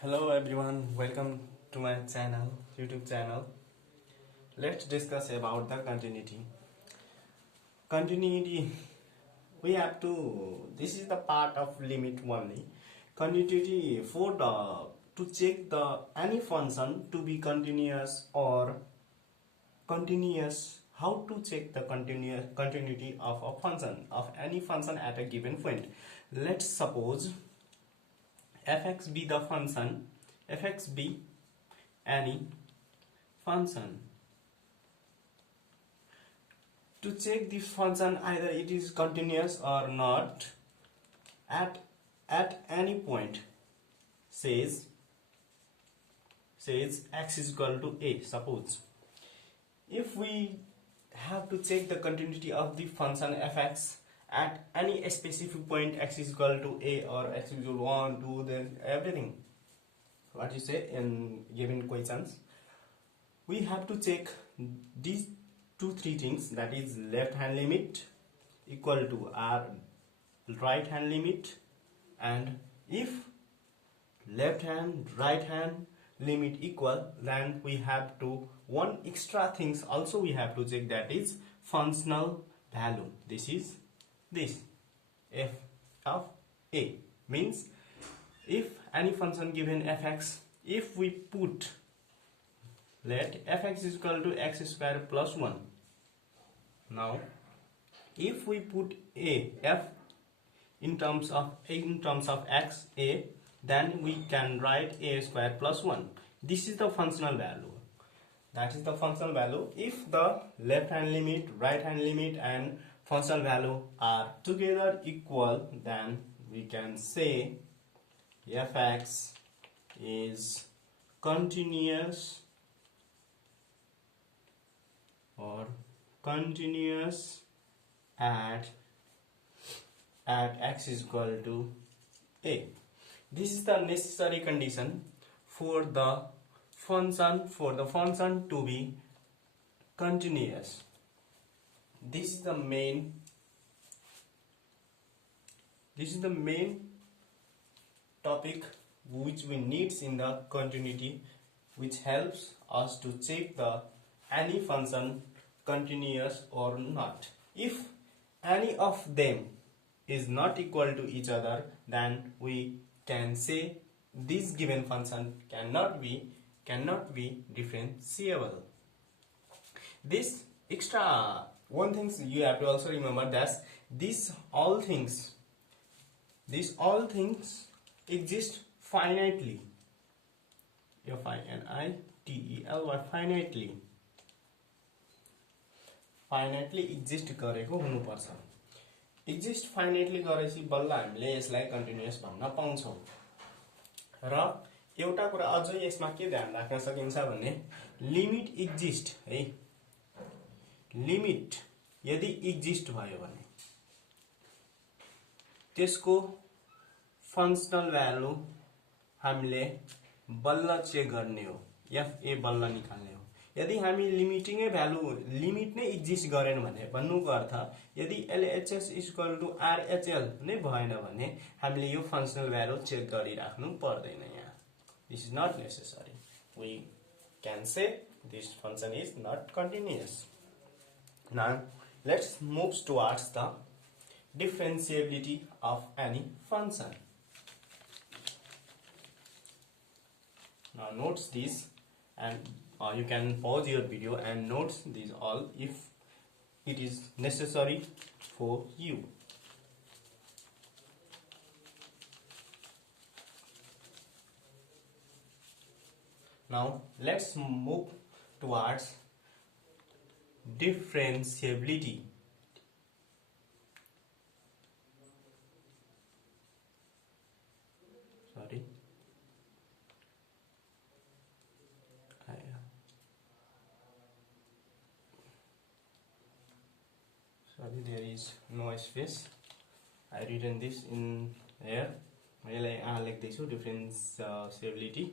Hello everyone, welcome to my YouTube channel. Let's discuss about the continuity. Continuity, this is the part of limit only. Continuity to check the any function to be continuous or continuous. How to check the continuity of a function, of any function at a given point. Let's suppose fx be the function, fx be any function. To check this function either it is continuous or not at any point, says x is equal to a. Suppose if we have to check the continuity of the function fx at any specific point, x is equal to a or x is equal to 1, 2, then everything what you say in given questions, we have to check these 2-3 things, that is left hand limit equal to our right hand limit, and if left hand right hand limit equal, then we have to one extra things also we have to check, that is functional value. This is this f of a means if any function given fx, if we put, let fx is equal to x square plus 1. Now if we put a f in terms of x a, then we can write a square plus 1. This is the functional value. That is the functional value. If the left hand limit, right hand limit and functional value are together equal, then we can say fx is continuous or continuous at x is equal to a. This is the necessary condition for the function to be continuous. This is the main topic which we need in the continuity, which helps us to check the any function continuous or not. If any of them is not equal to each other, then we can say this given function cannot be differentiable. This extra one thing you have to also remember, that these all things exist finitely. finitely exist गरेको हुनुपर्छ. Exist finitely गरेपछि बल्ल हामीले यसलाई continuous भन्न पाउँछौं. र एउटा कुरा अझै यसमा के ध्यान राख्न सकिन्छ भने, लिमिट एक्जिस्ट है, लिमिट यदि एक्जिस्ट भयो भने त्यसको फंक्शनल भ्यालु हामीले बल्ल चेक गर्ने हो, एफ ए बल्ल निकाल्ने हो. यदि हामी लिमिटिङै भ्यालु लिमिट नै एक्जिस्ट गरेन भने, भन्नुको अर्थ यदि एलएचएस इक्वल टु आरएचएल नै भएन भने हामीले यो फंक्शनल भ्यालु चेक गरिराख्नु पर्दैन. यहाँ this is not necessary. We can say this function is not continuous. Now let's move towards the differentiability of any function. Now notes this, and you can pause your video and notes these all if it is necessary for you. Now let's move towards differentiability. Sorry, there is no space. I written this in here. I like this differentiability.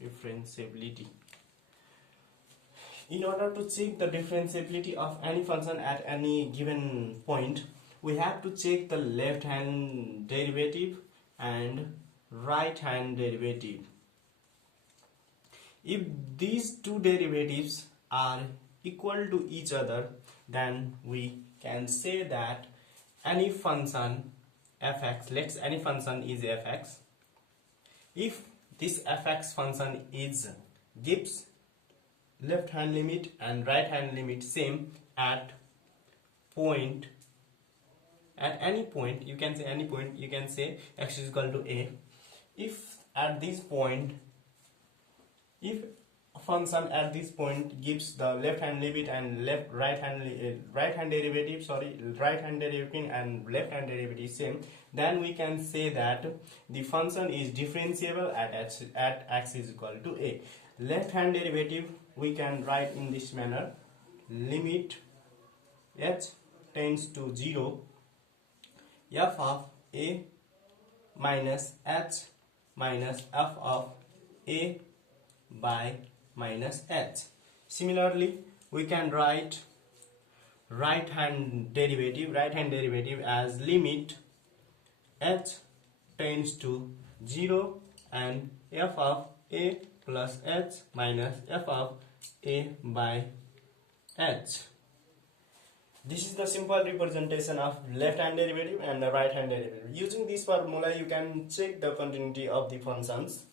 differentiability. In order to check the differentiability of any function at any given point, we have to check the left hand derivative and right hand derivative. If these two derivatives are equal to each other, then we can say that any function fx, let's any function is fx. If this fx function is gives left hand limit and right hand limit same at point, at any point, you can say any point, you can say x is equal to a. If at this point, if a function at this point gives the left hand limit and right hand derivative and left hand derivative same, then we can say that the function is differentiable at x is equal to a. Left hand derivative we can write in this manner: limit h tends to 0 f of a minus h minus f of a by minus h. Similarly, we can write right hand derivative as limit h tends to 0 and f of a plus h minus f of a by h. This is the simple representation of left hand derivative and the right hand derivative. Using this formula, you can check the continuity of the functions.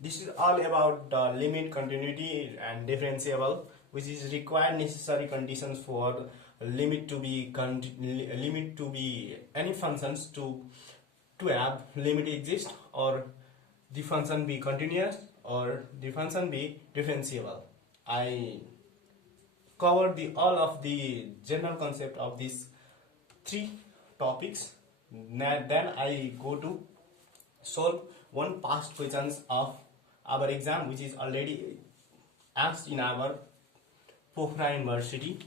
This is all about the limit, continuity and differentiable, which is required necessary conditions for limit to be any functions to have limit exist, or the function be continuous, or the function be differentiable. I covered all of the general concept of these three topics. Then I go to solve one past questions of our exam, which is already asked in our Pokhara University.